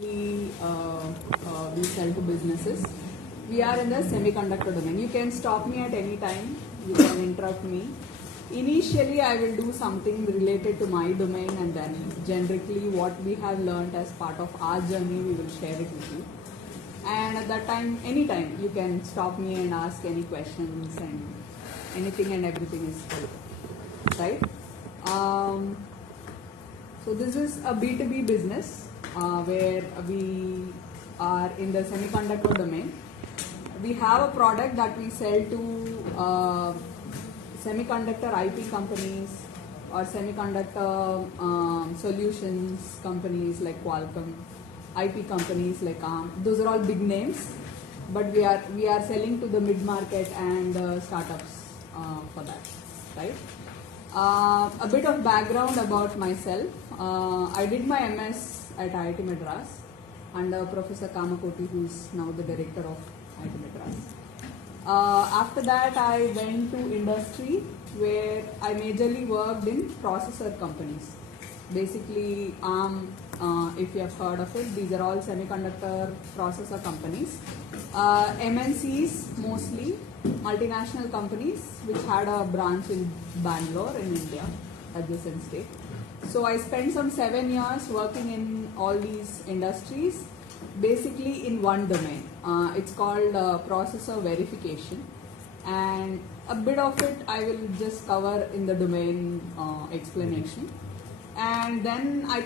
We sell to businesses. We are in the semiconductor domain. You can stop me at any time. You can interrupt me. Initially, I will do something related to my domain, and then generically what we have learned as part of our journey, we will share it with you. And at that time, anytime, you can stop me and ask any questions, and anything and everything is helpful, right? So this is a B2B business where we are in the semiconductor domain. We have a product that we sell to semiconductor IP companies or semiconductor solutions companies like Qualcomm, IP companies like ARM. Those are all big names, but we are selling to the mid-market and startups for that, right? A bit of background about myself. I did my MS at IIT Madras under Professor Kamakoti, who is now the director of IIT Madras. After that, I went to industry where I majorly worked in processor companies. Basically, ARM, if you have heard of it, these are all semiconductor processor companies. MNCs mostly, multinational companies which had a branch in Bangalore in India, adjacent state. So I spent some 7 years working in all these industries, basically in one domain. It's called processor verification, and a bit of it I will just cover in the domain explanation. And then I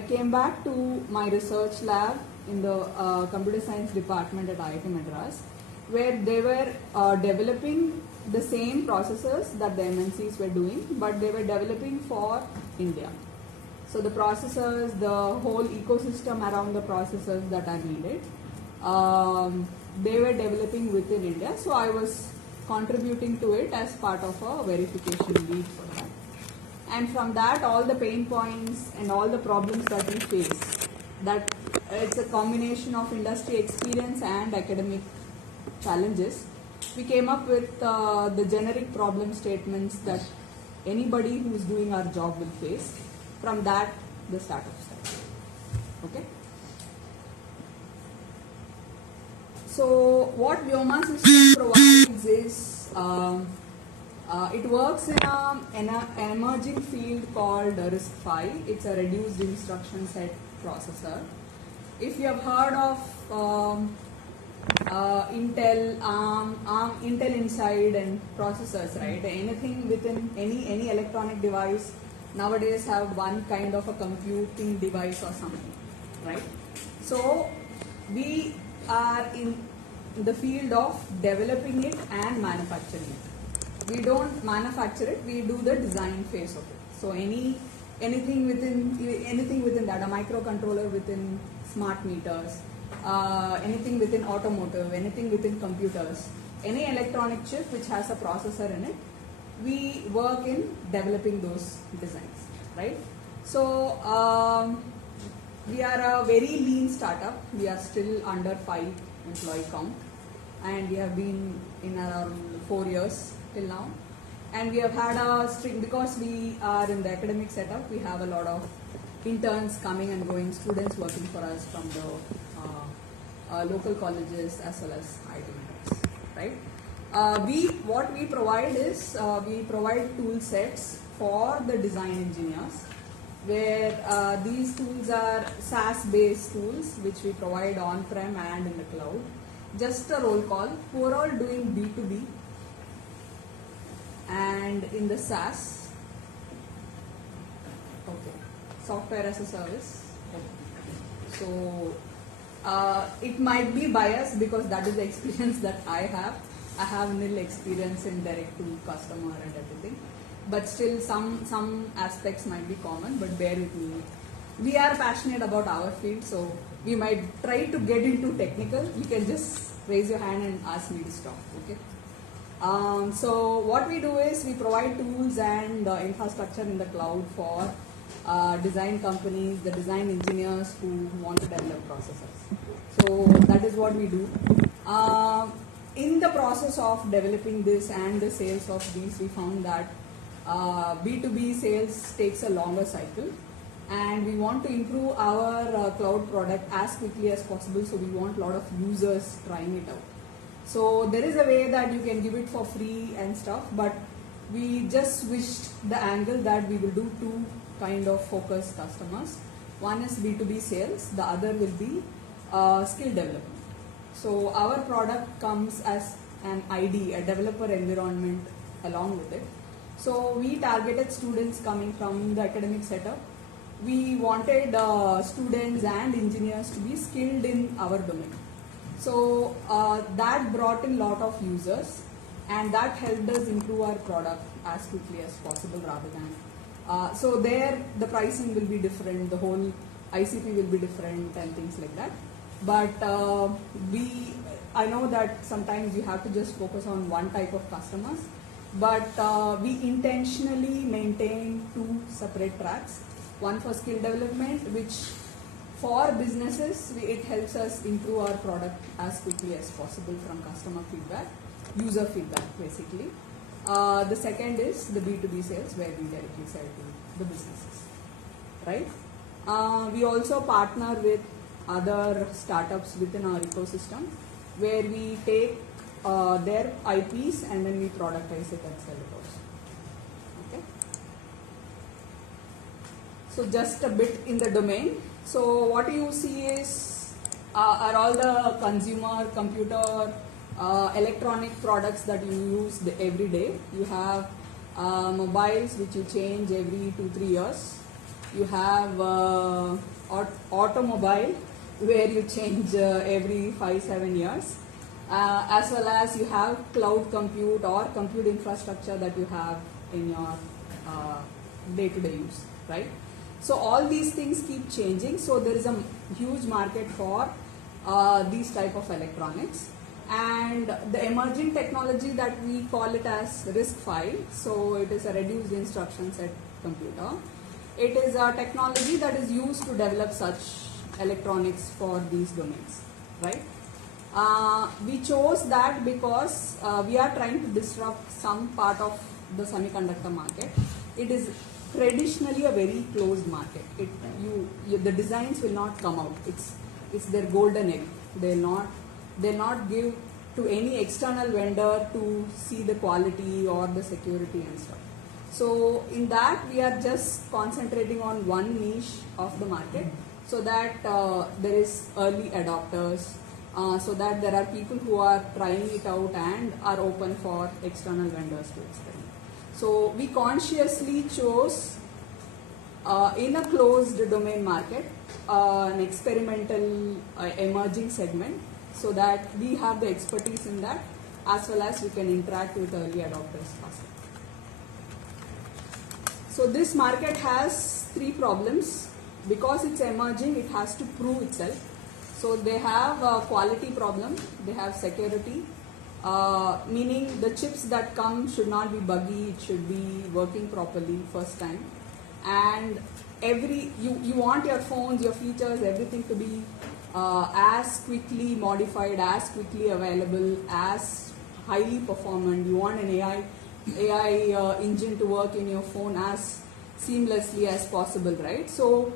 came back to my research lab in the computer science department at IIT Madras, where they were developing the same processors that the MNCs were doing, but they were developing for India. So the processors, the whole ecosystem around the processors that are needed, they were developing within India. So I was contributing to it as part of a verification lead for that. And from that, all the pain points and all the problems that we face, that it's a combination of industry experience and academic challenges, we came up with the generic problem statements that anybody who's doing our job will face. From that, the startup starts. Okay. So what Vyoma system provides is it works in an emerging field called RISC-V. It's a reduced instruction set processor. If you have heard of Intel, Intel Inside and processors, right? Anything within any electronic device nowadays have one kind of a computing device or something, right? So we are in the field of developing it and manufacturing it. We don't manufacture it, we do the design phase of it. So anything within that, a microcontroller within smart meters, anything within automotive, anything within computers, any electronic chip which has a processor in it, we work in developing those designs, right? So we are a very lean startup. We are still under 5 employee count, and we have been in around 4 years till now. And we have had a string, because we are in the academic setup, we have a lot of interns coming and going, students working for us from the local colleges as well as IIT Madras, right? What we provide is we provide tool sets for the design engineers, where these tools are SaaS based tools which we provide on-prem and in the cloud. Just a roll call, who are all doing B2B and in the SaaS, okay, software as a service. Okay. So it might be biased because that is the experience that I have. I have nil experience in direct to customer and everything, but still some aspects might be common, but bear with me. We are passionate about our field, so we might try to get into technical. You can just raise your hand and ask me to stop, okay? So what we do is we provide tools and infrastructure in the cloud for design companies, the design engineers who want to develop processors. So that is what we do. In the process of developing this and the sales of these, we found that B2B sales takes a longer cycle. and we want to improve our cloud product as quickly as possible, so we want a lot of users trying it out. So there is a way that you can give it for free and stuff, but we just switched the angle that we will do two kind of focused customers. One is B2B sales, the other will be skill development. So our product comes as an ID, a developer environment along with it. So we targeted students coming from the academic setup. We wanted students and engineers to be skilled in our domain. So that brought in a lot of users, and that helped us improve our product as quickly as possible rather than. So there the pricing will be different, the whole ICP will be different and things like that. But I know that sometimes you have to just focus on one type of customers, but we intentionally maintain two separate tracks. One for skill development, which for businesses, it helps us improve our product as quickly as possible from customer feedback, user feedback basically. The second is the B2B sales, where we directly sell to the businesses, right? We also partner with other startups within our ecosystem, where we take their IPs and then we productize it and sell it also. Okay. So just a bit in the domain. So what you see is are all the consumer computer electronic products that you use every day. You have mobiles which you change every 2-3 years. You have automobile where you change every 5-7 years. As well as you have cloud compute or compute infrastructure that you have in your day-to-day use, right? So all these things keep changing. So there is a huge market for these type of electronics, and the emerging technology that we call it as RISC-V. So it is a reduced instruction set computer. It is a technology that is used to develop such electronics for these domains, right? We chose that because we are trying to disrupt some part of the semiconductor market. It is traditionally a very closed market. The designs will not come out. It's their golden egg. They'll not give to any external vendor to see the quality or the security and stuff. So in that we are just concentrating on one niche of the market, so that there is early adopters, so that there are people who are trying it out and are open for external vendors to experiment. So we consciously chose in a closed domain market an experimental emerging segment, so that we have the expertise in that, as well as we can interact with early adopters faster. So this market has 3 problems. Because it's emerging, it has to prove itself. So they have a quality problem, they have security, meaning the chips that come should not be buggy, it should be working properly first time. And you want your phones, your features, everything to be as quickly modified, as quickly available, as highly performant. You want an AI engine to work in your phone as seamlessly as possible, right? So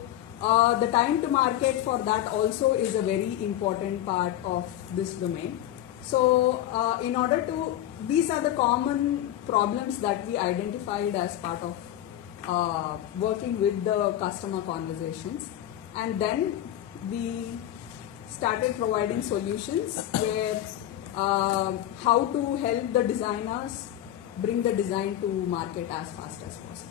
the time to market for that also is a very important part of this domain. So these are the common problems that we identified as part of working with the customer conversations, and then we started providing solutions where how to help the designers bring the design to market as fast as possible.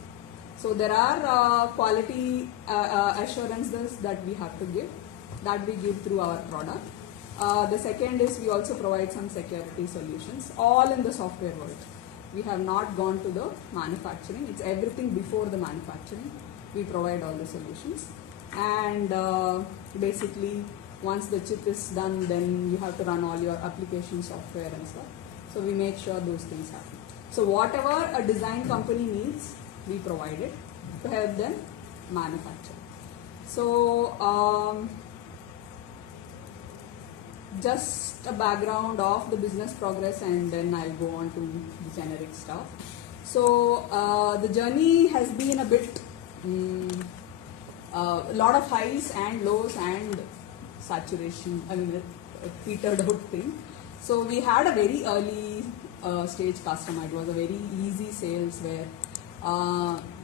So there are quality assurances that we have to give, that we give through our product. The second is we also provide some security solutions, all in the software world. We have not gone to the manufacturing. It's everything before the manufacturing. We provide all the solutions. And basically, once the chip is done, then you have to run all your application software and stuff. So we make sure those things happen. So whatever a design company needs, we provide it to help them manufacture. So just a background of the business progress, and then I'll go on to the generic stuff. So the journey has been a bit a lot of highs and lows and saturation, I mean a petered out thing. So we had a very early stage customer. It was a very easy sales where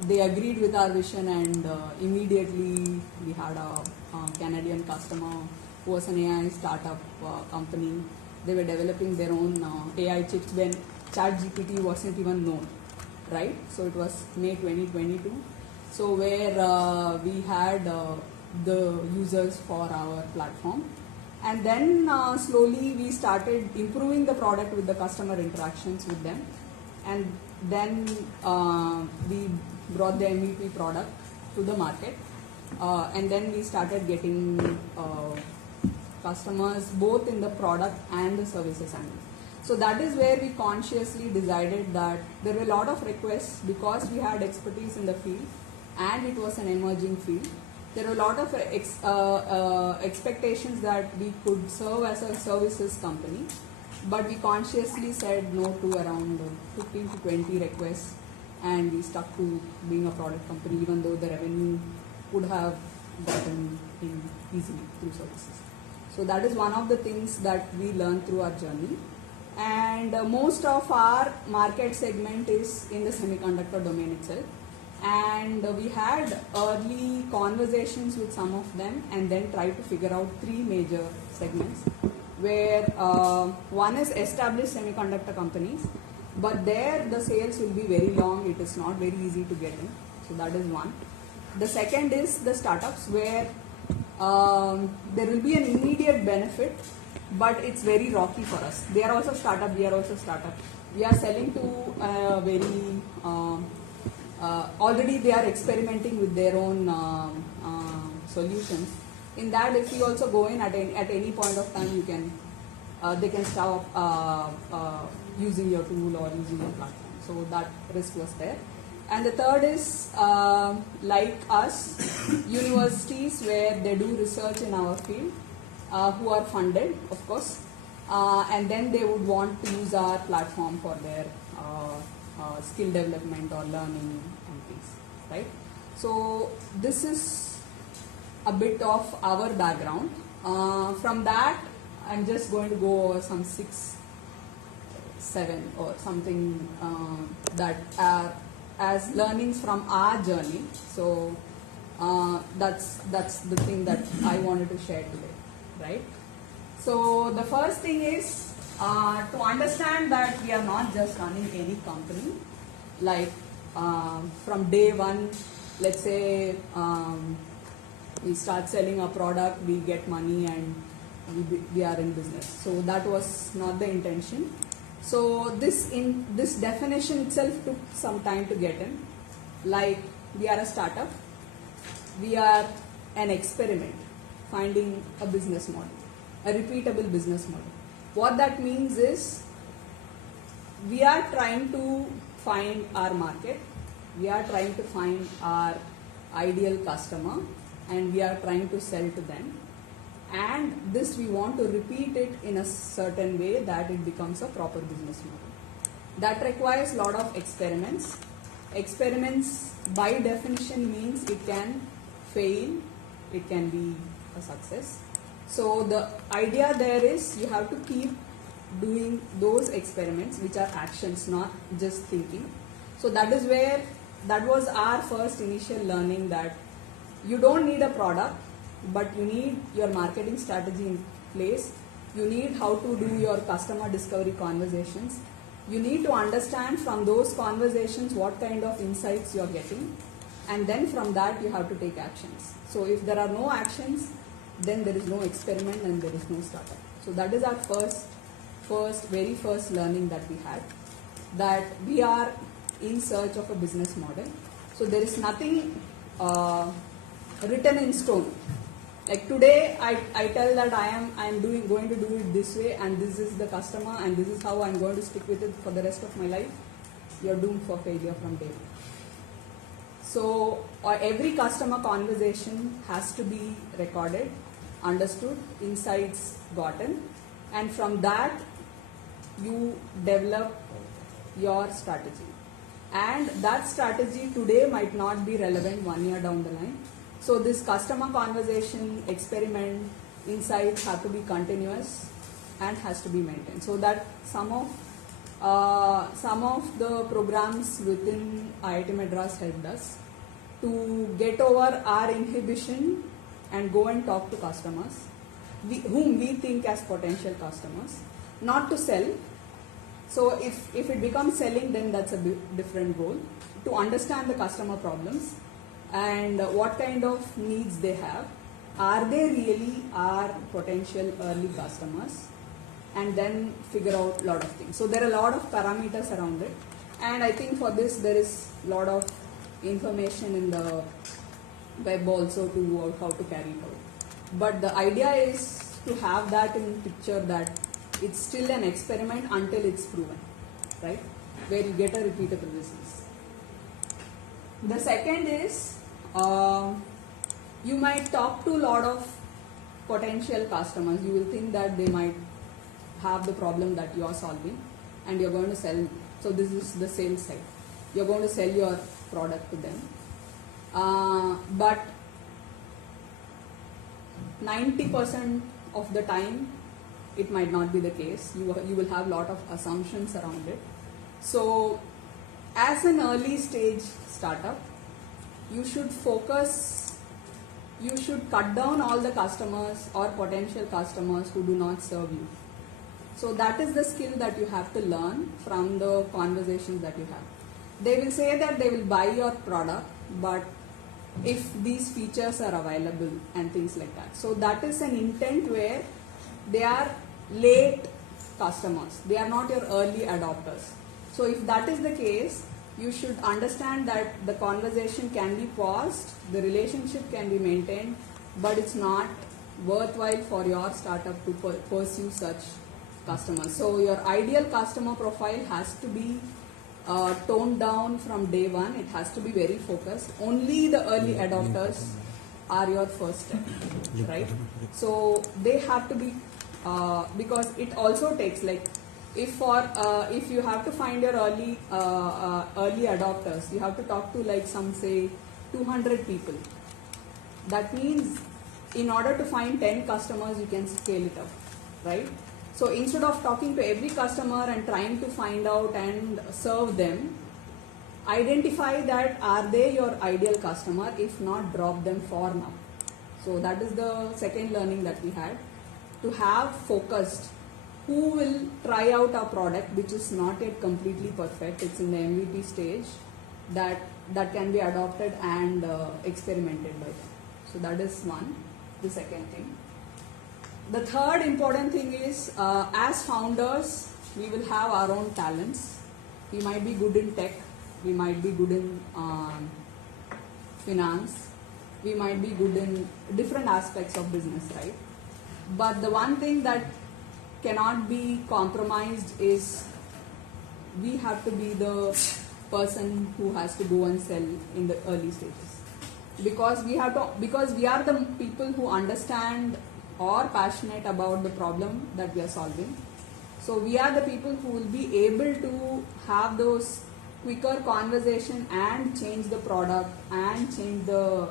they agreed with our vision, and immediately we had a Canadian customer who was an AI startup company. They were developing their own AI chips when ChatGPT wasn't even known, right? So it was May 2022. So where we had the users for our platform, and then slowly we started improving the product with the customer interactions with them, and then we brought the MVP product to the market, and then we started getting customers both in the product and the services angle. So that is where we consciously decided that there were a lot of requests because we had expertise in the field and it was an emerging field. There were a lot of expectations that we could serve as a services company, but we consciously said no to around 15 to 20 requests, and we stuck to being a product company even though the revenue would have gotten in easily through services. So that is one of the things that we learned through our journey. And most of our market segment is in the semiconductor domain itself. And we had early conversations with some of them and then tried to figure out three major segments, where one is established semiconductor companies, but there the sales will be very long. It is not very easy to get in. So that is one. The second is the startups, where there will be an immediate benefit, but it's very rocky for us. They are also startup, we are also startup. We are selling to very already they are experimenting with their own solutions. In that, if you also go in at any point of time, you can they can stop using your tool or using your platform. So that risk was there. And the third is like us, universities where they do research in our field, who are funded, of course, and then they would want to use our platform for their skill development or learning and things, right? So this is a bit of our background. From that, I'm just going to go over some 6, 7 or something that are as learnings from our journey. So that's the thing that I wanted to share today, right? So the first thing is to understand that we are not just running any company. Like from day one, let's say we start selling a product, we get money, and we are in business. So that was not the intention. So this definition itself took some time to get in. Like, we are a startup, we are an experiment, finding a business model, a repeatable business model. What that means is we are trying to find our market, we are trying to find our ideal customer, and we are trying to sell to them. And this we want to repeat it in a certain way that it becomes a proper business model. That requires a lot of experiments. Experiments by definition means it can fail, it can be a success. So the idea there is you have to keep doing those experiments, which are actions, not just thinking. So that is where, that was our first initial learning, that you don't need a product, but you need your marketing strategy in place. You need how to do your customer discovery conversations. You need to understand from those conversations what kind of insights you are getting, and then from that you have to take actions. So if there are no actions, then there is no experiment and there is no startup. So that is our very first learning that we had, that we are in search of a business model. So there is nothing written in stone. Like today, I tell that I'm going to do it this way, and this is the customer, and this is how I'm going to stick with it for the rest of my life. You're doomed for failure from day one. So every customer conversation has to be recorded, understood, insights gotten, and from that you develop your strategy. And that strategy today might not be relevant 1 year down the line. So this customer conversation, experiment, insights have to be continuous and has to be maintained. So that some of the programs within IIT Madras helped us to get over our inhibition and go and talk to customers whom we think as potential customers, not to sell. So if it becomes selling, then that's a different goal. To understand the customer problems and what kind of needs they have. Are they really our potential early customers? And then figure out a lot of things. So there are a lot of parameters around it. And I think for this there is a lot of information in the web also to how to carry it out. But the idea is to have that in picture, that it's still an experiment until it's proven, right? Where you get a repeatable business. The second is you might talk to a lot of potential customers. You will think that they might have the problem that you are solving and you're going to sell. So this is the sales side. You're going to sell your product to them. But 90% of the time it might not be the case. You will have a lot of assumptions around it. So as an early stage startup, you should cut down all the customers or potential customers who do not serve you. So that is the skill that you have to learn from the conversations that you have. They will say that they will buy your product, but if these features are available and things like that. So that is an intent where they are late customers. They are not your early adopters. So if that is the case, you should understand that the conversation can be paused, the relationship can be maintained, but it's not worthwhile for your startup to pursue such customers. So your ideal customer profile has to be toned down from day one. It has to be very focused. Only the early adopters are your first step, right? So they have to be, because it also takes, like, if you have to find your early adopters, you have to talk to like some say 200 people. That means in order to find 10 customers, you can scale it up, right? So instead of talking to every customer and trying to find out and serve them, identify that are they your ideal customer. If not, drop them for now. So that is the second learning that we had, to have focused who will try out our product, which is not yet completely perfect. It's in the MVP stage, that can be adopted and experimented by them. So that is one. The second thing. The third important thing is, as founders, we will have our own talents. We might be good in tech, we might be good in finance, we might be good in different aspects of business, right? But the one thing that cannot be compromised is we have to be the person who has to go and sell in the early stages. Because we are the people who understand or passionate about the problem that we are solving. So we are the people who will be able to have those quicker conversation and change the product and change the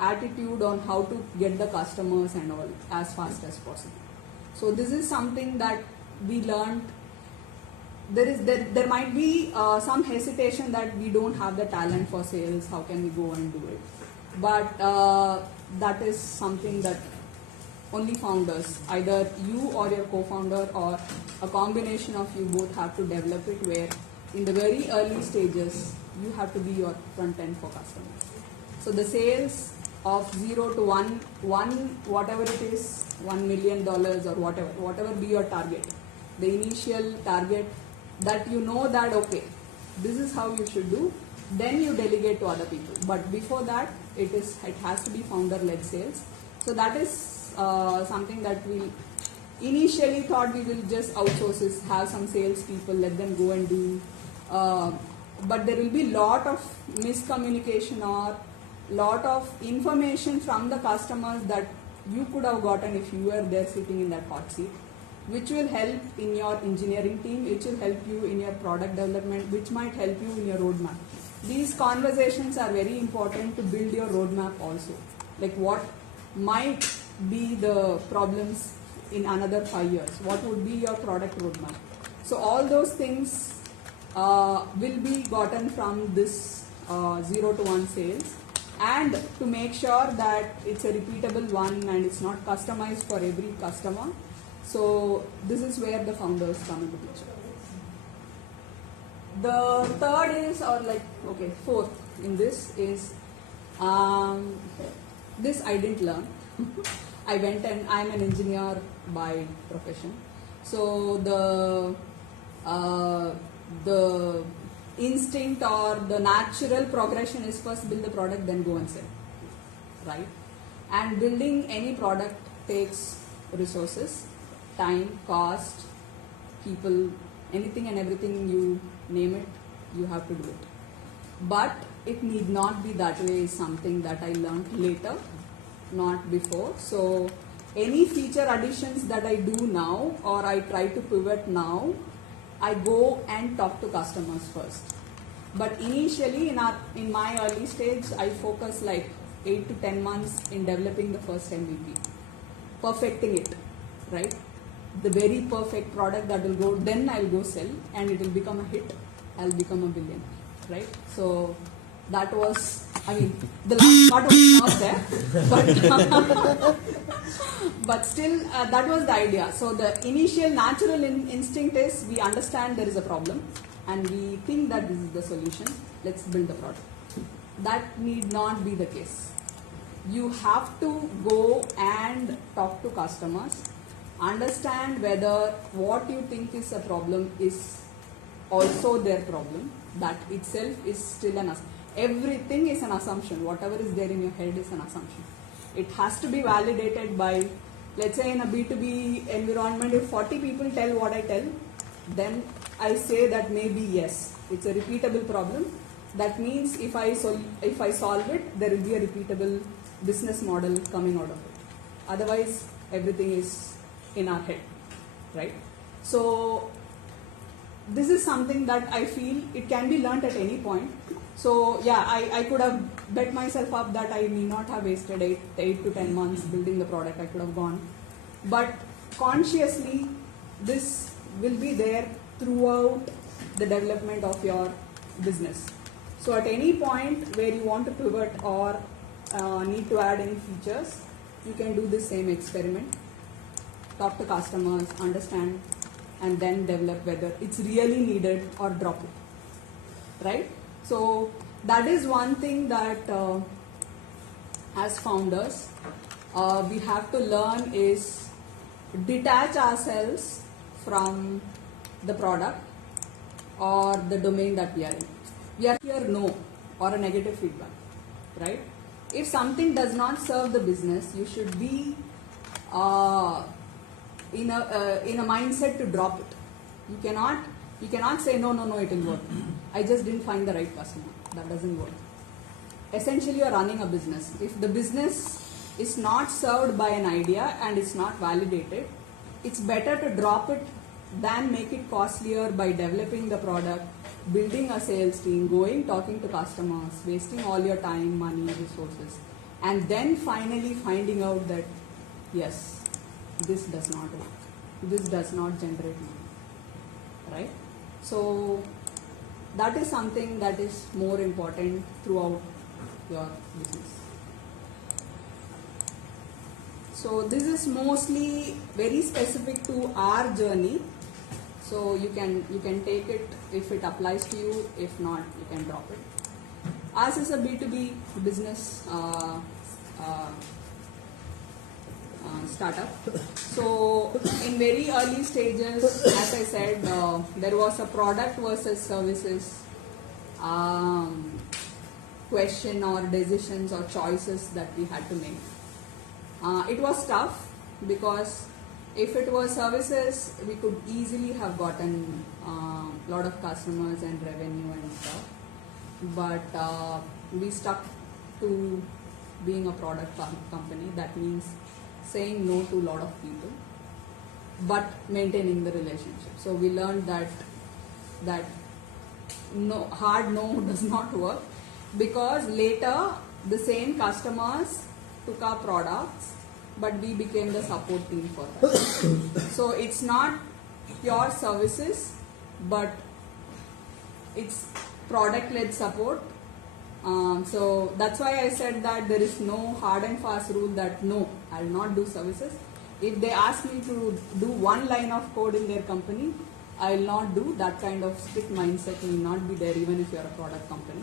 attitude on how to get the customers and all as fast as possible. So this is something that we learned. There might be some hesitation that we don't have the talent for sales, how can we go and do it? But that is something that only founders, either you or your co-founder or a combination of you both, have to develop it, where in the very early stages you have to be your front end for customers. So the sales of 0 to 1, whatever it is, $1 million or whatever be your target, the initial target, that you know that okay, this is how you should do, then you delegate to other people. But before that, it has to be founder-led sales. So that is something that we initially thought we will just outsource it, have some sales people, let them go and do. But there will be lot of miscommunication or lot of information from the customers that you could have gotten if you were there sitting in that hot seat, which will help in your engineering team, which will help you in your product development, which might help you in your roadmap. these conversations are very important to build your roadmap also. Like what might be the problems in another 5 years? What would be your product roadmap? So all those things will be gotten from this 0 to 1 sales, and to make sure that it's a repeatable one and it's not customized for every customer. So this is where the founders come into picture. The third is, or like, okay, fourth in this is, this I didn't learn. I went and I'm an engineer by profession. So the instinct or the natural progression is first build the product, then go and sell, right? And building any product takes resources, time, cost, people, anything and everything, you name it, you have to do it. But it need not be that way is something that I learned later, not before. So any feature additions that I do now, or I try to pivot now, I go and talk to customers first. But initially in my early stage, I focus like 8 to 10 months in developing the first MVP, perfecting it, right? The very perfect product that will go, then I'll go sell and it will become a hit. I'll become a billion, right? So that was, I mean, the last part was not there, but still that was the idea. So the initial natural instinct is we understand there is a problem and we think that this is the solution. Let's build the product. That need not be the case. You have to go and talk to customers, understand whether what you think is a problem is also their problem. That itself is still an assumption. Everything is an assumption. Whatever is there in your head is an assumption. It has to be validated by, let's say in a B2B environment, if 40 people tell what I tell, then I say that maybe yes, it's a repeatable problem. That means if I solve it, there will be a repeatable business model coming out of it. Otherwise, everything is in our head, right? So this is something that I feel it can be learnt at any point. So yeah, I could have bet myself up that I may not have wasted 8 to 10 months building the product. I could have gone. But consciously, this will be there throughout the development of your business. So at any point where you want to pivot or need to add any features, you can do the same experiment. Talk to customers, understand, and then develop whether it's really needed or drop it, right? So that is one thing that as founders we have to learn is detach ourselves from the product or the domain that we are in. We are here no or a negative feedback, right? If something does not serve the business, you should be in a mindset to drop it. You cannot say no, it will work. I just didn't find the right customer. That doesn't work. Essentially, you are running a business. If the business is not served by an idea and it's not validated, it's better to drop it than make it costlier by developing the product, building a sales team, going, talking to customers, wasting all your time, money, resources, and then finally finding out that, yes, this does not work. This does not generate money, right? So that is something that is more important throughout your business. So this is mostly very specific to our journey. So you can take it if it applies to you. If not, you can drop it. As is a B2B business startup. So in very early stages, as I said, there was a product versus services question or decisions or choices that we had to make. It was tough because if it was services, we could easily have gotten a lot of customers and revenue and stuff. But we stuck to being a product company. That means saying no to a lot of people, but maintaining the relationship. So we learned that no, hard no does not work, because later the same customers took our products, but we became the support team for that. So it's not pure services, but it's product-led support. So that's why I said that there is no hard and fast rule that no, I'll not do services. If they ask me to do one line of code in their company, I will not do. That kind of strict mindset will not be there even if you are a product company.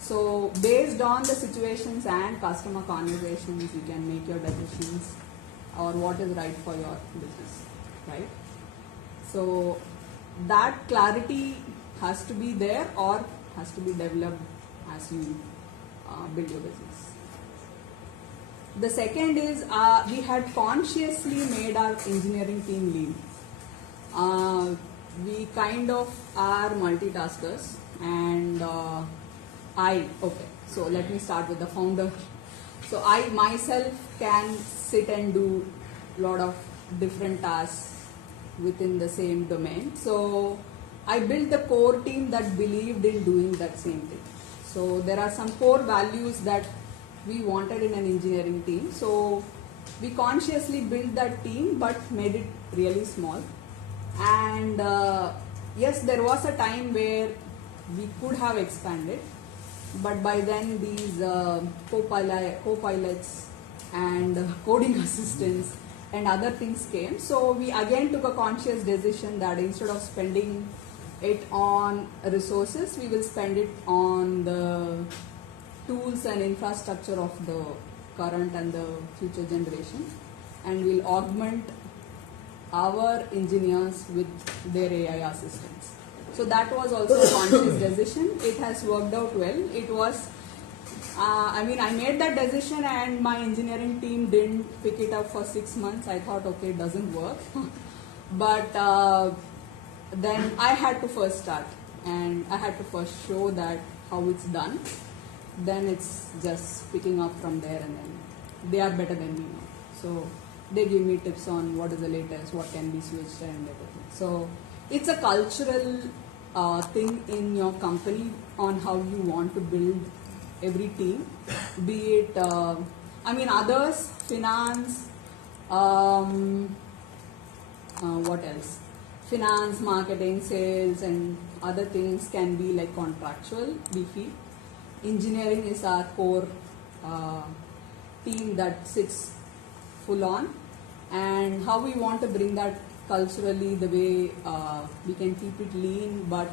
So based on the situations and customer conversations, you can make your decisions or what is right for your business, right? So that clarity has to be there or has to be developed as you build your business. The second is we had consciously made our engineering team lean. We kind of are multitaskers, and so let me start with the founder. So I myself can sit and do a lot of different tasks within the same domain. So I built the core team that believed in doing that same thing. So there are some core values that we wanted in an engineering team. So we consciously built that team but made it really small. And yes, there was a time where we could have expanded, but by then these co-pilots and coding assistants and other things came. So we again took a conscious decision that instead of spending it on resources, we will spend it on the tools and infrastructure of the current and the future generation, and we'll augment our engineers with their AI assistants. So that was also a conscious decision. It has worked out well. It was, I made that decision and my engineering team didn't pick it up for 6 months. I thought, okay, it doesn't work. But then I had to first start and I had to first show that how it's done. Then it's just picking up from there, and then they are better than me now. So they give me tips on what is the latest, what can be switched and everything. So it's a cultural thing in your company on how you want to build every team, be it, others, finance, what else? Finance, marketing, sales and other things can be like contractual, we feel. Engineering is our core team that sits full on, and how we want to bring that culturally, the way we can keep it lean but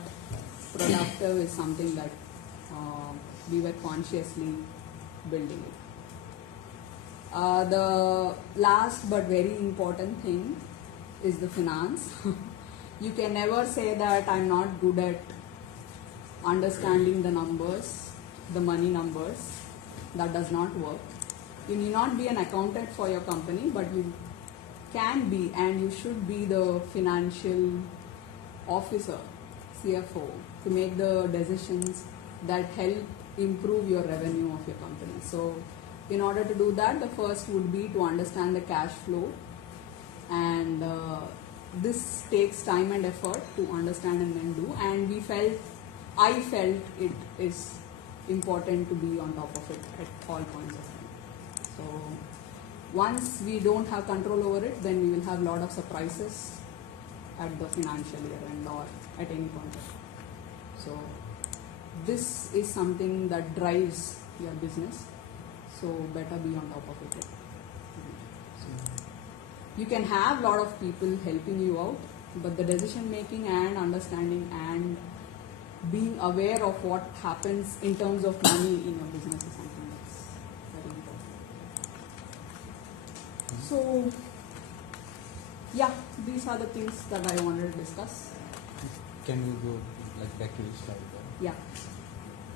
productive is something that we were consciously building it. The last but very important thing is the finance. You can never say that I'm not good at understanding the numbers, the money numbers. That does not work. You need not be an accountant for your company, but you can be and you should be the financial officer, CFO, to make the decisions that help improve your revenue of your company. So in order to do that, the first would be to understand the cash flow, and this takes time and effort to understand and then do, and I felt it is important to be on top of it at all points of time. So once we don't have control over it, then we will have a lot of surprises at the financial year end or at any point of time. So this is something that drives your business, so better be on top of it. So you can have a lot of people helping you out, but the decision making and understanding and being aware of what happens in terms of money in your business is something that's very important. So yeah, these are the things that I wanted to discuss. Can we go back to the slide? Yeah.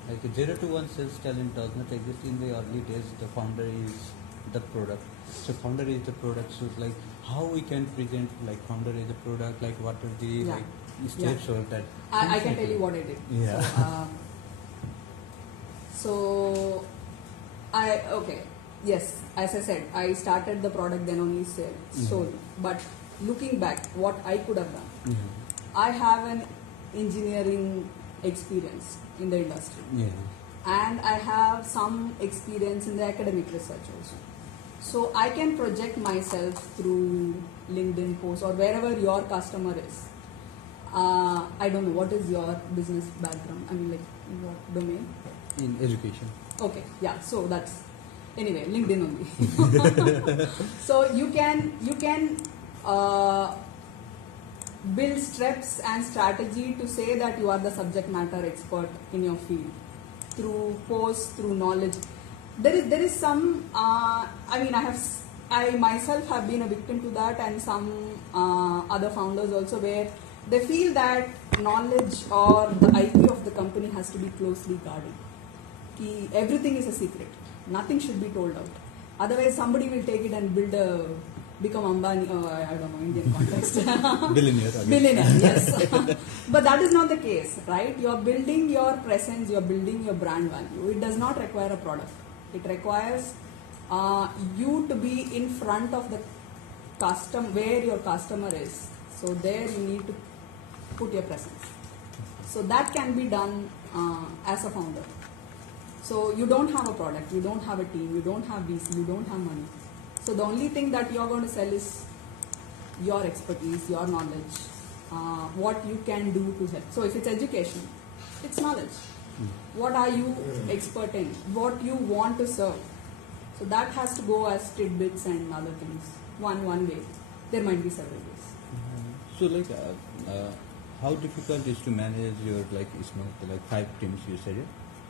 Like 0 to 1 sales talent does not exist in the early days. The founder is the product. So founder is the product. So like how we can present founder is the product, what are the steps or that. I can tell you what I did. Yeah. Yes, as I said, I started the product then only sold. But looking back, what I could have done, I have an engineering experience in the industry. Yeah. And I have some experience in the academic research also. So I can project myself through LinkedIn posts or wherever your customer is. I don't know, what is your business background? I mean, like, in what domain? In education. Okay, yeah, so that's, anyway, LinkedIn only. So you can build steps and strategy to say that you are the subject matter expert in your field through posts, through knowledge. There is some, I myself have been a victim to that, and some other founders also, where they feel that knowledge or the IP of the company has to be closely guarded. Everything is a secret. Nothing should be told out. Otherwise, somebody will take it and become Ambani, I don't know, Indian context. Billionaire. Billionaire, yes. But that is not the case, right? You are building your presence, you are building your brand value. It does not require a product. It requires you to be in front of the where your customer is. So there you need to put your presence. So that can be done as a founder. So you don't have a product, you don't have a team, you don't have VC, you don't have money. So the only thing that you're going to sell is your expertise, your knowledge, what you can do to help. So if it's education, it's knowledge. What are you expert in? What you want to serve? So that has to go as tidbits and other things. One way. There might be several ways. So like, how difficult is to manage your like 5 teams you said?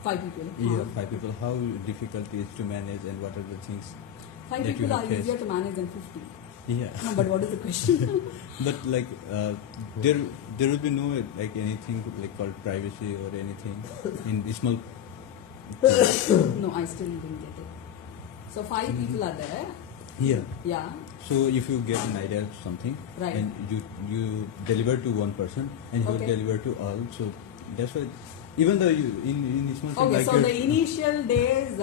5 people. Yeah, 5 people. How difficult is to manage, and what are the things? 5 that people you are have easier faced? to manage than 50. Yeah. No, but what is the question? But like, there will be no like anything like called privacy or anything in the small. No, I still didn't get it. So 5 people are there. Yeah. Yeah. So if you get an idea of something, Right. and you deliver to one person, and he will Okay. deliver to all. So that's why, even though you in small thing Okay, like so your- the initial days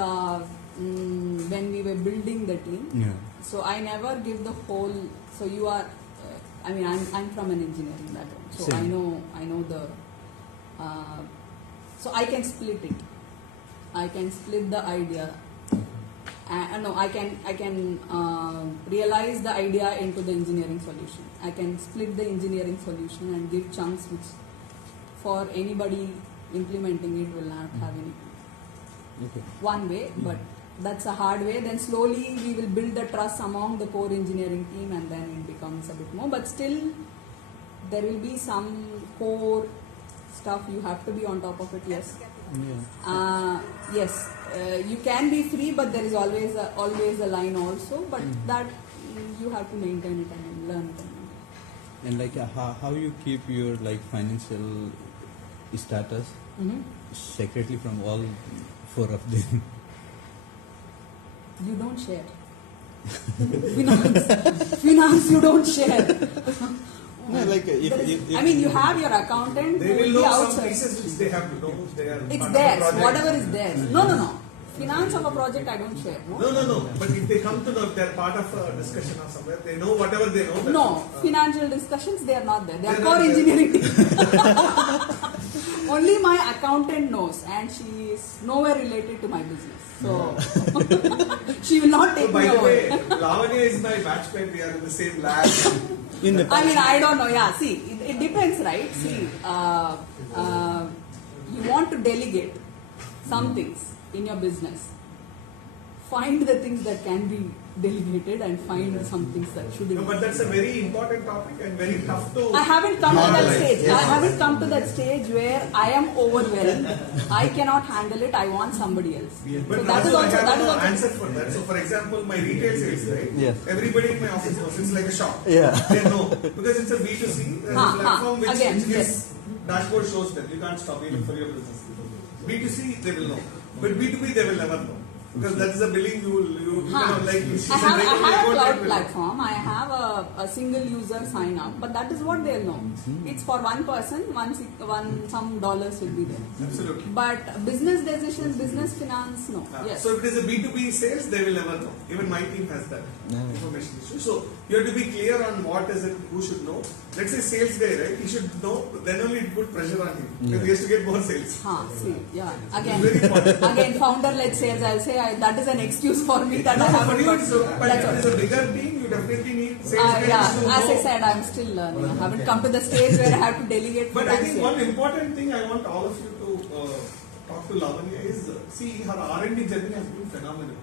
when we were building the team, yeah. so I never give the whole. So you are, I'm from an engineering background, so Same. I know the. So I can split it. I can split the idea. No, I can realize the idea into the engineering solution. I can split the engineering solution and give chunks which, for anybody implementing it, will not have any. Okay. One way, but that's a hard way. Then slowly we will build the trust among the core engineering team, and then it becomes a bit more. But still, there will be some core stuff you have to be on top of it. Yes. Yeah. Yes. You can be free, but there is always a line also. But that you have to maintain it and learn it. And like how you keep your like financial status secretly from all 4 of them? You don't share. Finance, you don't share. No, like I mean, you have your accountant They who will will be know some outside. pieces which they have to know. They are It's part of the theirs, project. whatever is theirs. No. Finance of a project, I don't share. No. But if they come to know, they're part of a discussion or somewhere, they know whatever they know. that's- No, financial discussions, they are not there. They are They're core not there. engineering team. Only my accountant knows, and she is nowhere related to my business. So she will not take So by me the over. way, Lavanya is my batchmate. We are in the same lab. in the I mean, I don't know. Yeah, see, it depends, right? See, you want to delegate some things in your business. Find the things that can be delegated and find some things that shouldn't. No, but that's a very important topic and very tough to. I haven't come to that normalize. stage. Yes. I haven't come to that stage where I am overwhelmed. I cannot handle it. I want somebody else. But So that is also I also have that is an also. answer for that. So for example, my retail sales, right? Yes. Everybody in my office knows it's like a shop. Yeah. They know because it's a B2C. There's a platform which Again, gives yes. dashboard shows them. You can't stop even for your business. B2C they will know, but B2B they will never know. Because that is a billing you know, like you see I have a report, cloud it will- platform. I have a single user sign up, but that is what they'll know. It's for one person. Some dollars will be there. Absolutely. But business decisions, business finance, no. Yes. So if it is a B2B sales, they will never know. Even my team has that Yeah. information issue. So You have to be clear on what is it, who should know. Let's say sales guy, right? He should know, then only it put pressure on him. Because he has to get more sales. See, yeah. Very important. Again, founder-led sales, I'll say that is an excuse for me that I haven't got. But if it is a bigger team, you definitely need sales guys Yeah, to as know. I said, I'm still learning. I haven't come to the stage where I have to delegate. But I think one important thing I want all of you to talk to Lavanya is, see, her R&D journey has been phenomenal.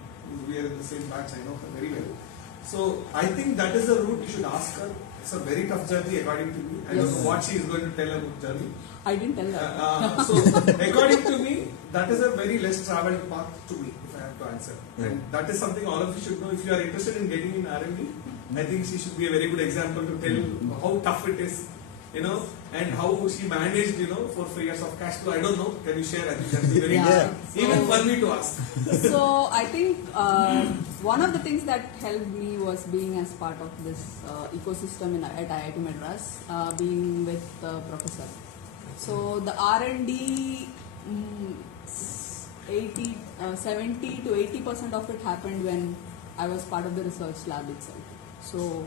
We are in the same batch, I know her very well. So I think that is the route you should ask her. It's a very tough journey according to me. I don't know what she is going to tell about journey. I didn't tell her. So according to me, that is a very less traveled path to me, if I have to answer. And that is something all of you should know. If you are interested in getting in R&D, I think she should be a very good example to tell how tough it is, and how she managed, 4 years of cash flow. I don't know. Can you share? I think that will be very good. Even for me to ask. So I think one of the things that helped me was being as part of this ecosystem at IIT Madras, being with the professor. So the R&D, 70 to 80% of it happened when I was part of the research lab itself. So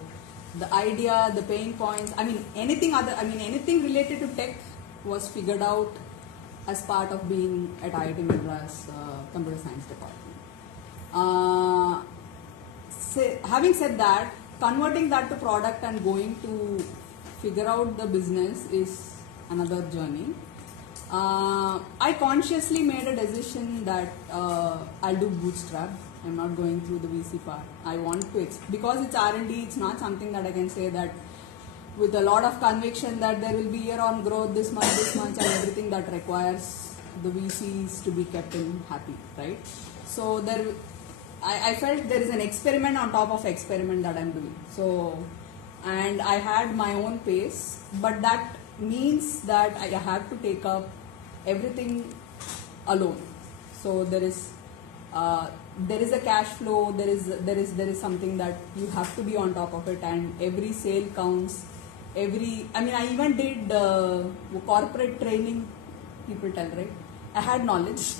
the idea, the pain points, anything related to tech was figured out as part of being at IIT Madras Computer Science Department. Having said that, converting that to product and going to figure out the business is another journey. I consciously made a decision that I'll do bootstrap. I'm not going through the VC part. I want to, because it's R&D, it's not something that I can say that with a lot of conviction that there will be year-on growth this much, and everything that requires the VCs to be kept in happy, right? So I felt there is an experiment on top of experiment that I'm doing. So, and I had my own pace, but that means that I have to take up everything alone. So there is a cash flow, there is something that you have to be on top of it, and every sale counts. I even did corporate training, people tell, right? I had knowledge.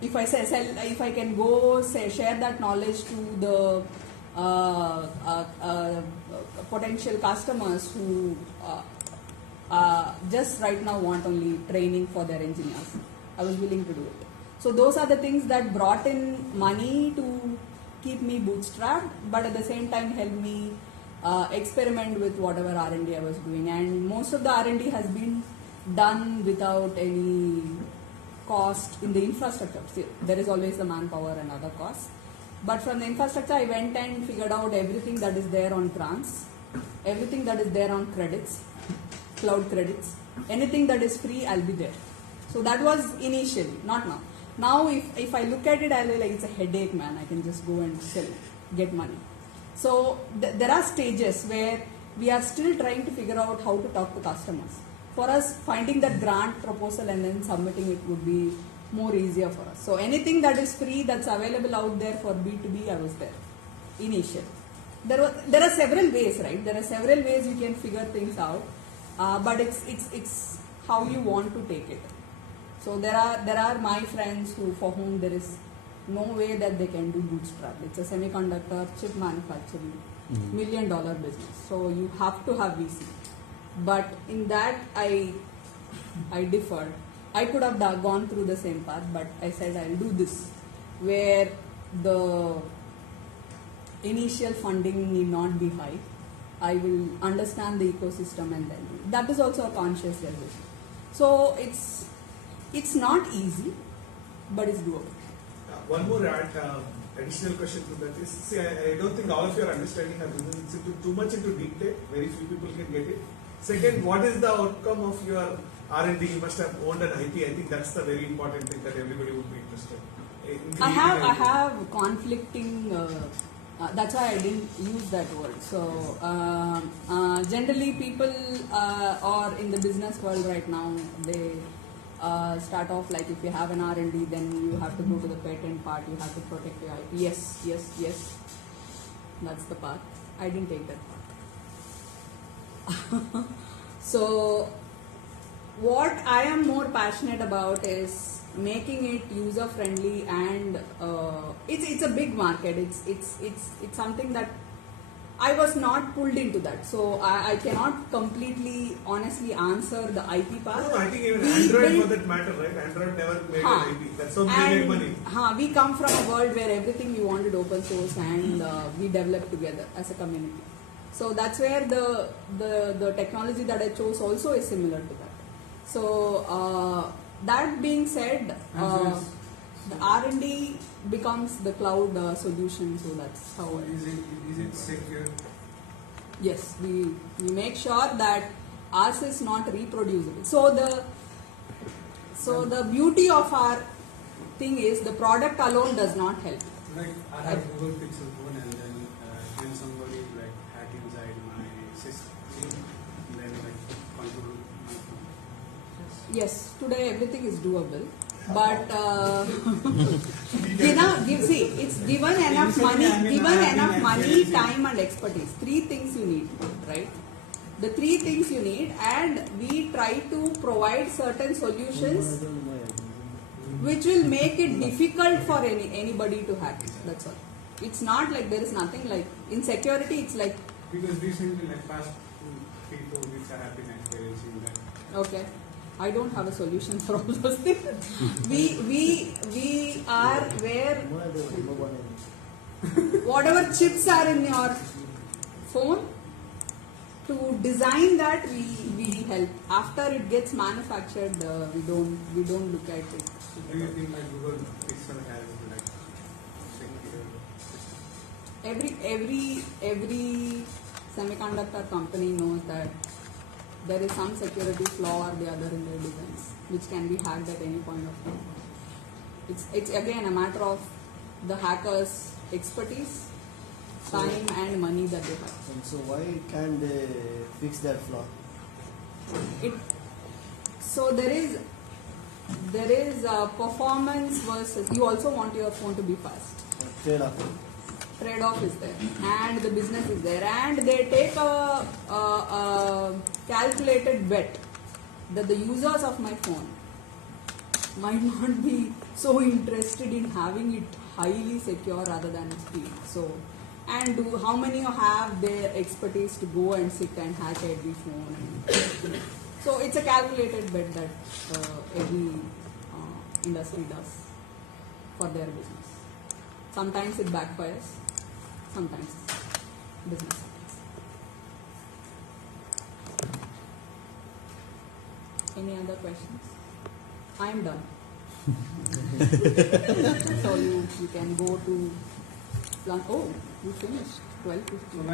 If I can go share that knowledge to the potential customers who just right now want only training for their engineers, I was willing to do it. So those are the things that brought in money to keep me bootstrapped, but at the same time helped me experiment with whatever R&D I was doing. And most of the R&D has been done without any cost in the infrastructure. See, there is always the manpower and other costs. But from the infrastructure, I went and figured out everything that is there on grants, everything that is there on credits, cloud credits, anything that is free, I'll be there. So that was initially, not now. Now, if I look at it, I'll be like, it's a headache, man. I can just go and sell, get money. So there are stages where we are still trying to figure out how to talk to customers. For us, finding that grant proposal and then submitting it would be more easier for us. So anything that is free, that's available out there for B2B, I was there, initially. There are several ways, right? There are several ways you can figure things out, but it's how you want to take it. So there are my friends for whom there is no way that they can do bootstrap. It's a semiconductor chip manufacturing, $1 million business. So you have to have VC. But in that I differed. I could have gone through the same path, but I said I'll do this, where the initial funding need not be high. I will understand the ecosystem and then do it. That is also a conscious decision. So it's not easy, but it's doable. One more additional question to that is, see, I don't think all of you are understanding our business. It's too much into deep tech. Very few people can get it. Second, what is the outcome of your R&D? You must have owned an IP. I think that's the very important thing that everybody would be interested in. I have conflicting. That's why I didn't use that word. So generally, people are in the business world right now. They start off like, if you have an R&D, then you have to go to the patent part. You have to protect your IP. Yes. That's the part. I didn't take that part. So what I am more passionate about is making it user friendly, and it's a big market. It's something that I was not pulled into that, so I cannot completely honestly answer the IP part. No, I think even We Android built- for that matter, right? Android never made Huh. an IP. That's how they make money. We come from a world where everything we wanted open source and we developed together as a community. So that's where the technology that I chose also is similar to that. So that being said, the R&D becomes the cloud solution. So that's how. Is it secure? Yes, we make sure that ours is not reproducible. So the beauty of our thing is the product alone does not help. Like I have Google Pixel phone, and then when somebody like hack inside my system, then like control my phone. Yes, today everything is doable, but it's given enough money, time, and expertise. 3 things you need, right? The 3 things you need, and we try to provide certain solutions which will make it difficult for anybody to hack. That's all. It's not like there is nothing like in security. It's like Because recently, like past 3-4 weeks, I have been experiencing that. okay. I don't have a solution for all those things. We are where whatever chips are in your phone, to design that we help. After it gets manufactured, we don't look at it. Do you think like Google Pixel has like secure? Every semiconductor company knows that there is some security flaw or the other in their designs, which can be hacked at any point of time. It's again a matter of the hackers' expertise, time, and money that they have. And so why can't they fix that flaw? So there is performance versus. You also want your phone to be fast. Trade-off is there, and the business is there, and they take a calculated bet that the users of my phone might not be so interested in having it highly secure rather than speed. So, and how many have their expertise to go and sit and hack every phone? And so it's a calculated bet that every industry does for their business. Sometimes it backfires. Sometimes business happens. Any other questions? I am done. So you can go to lunch. Oh, you finished 12:50.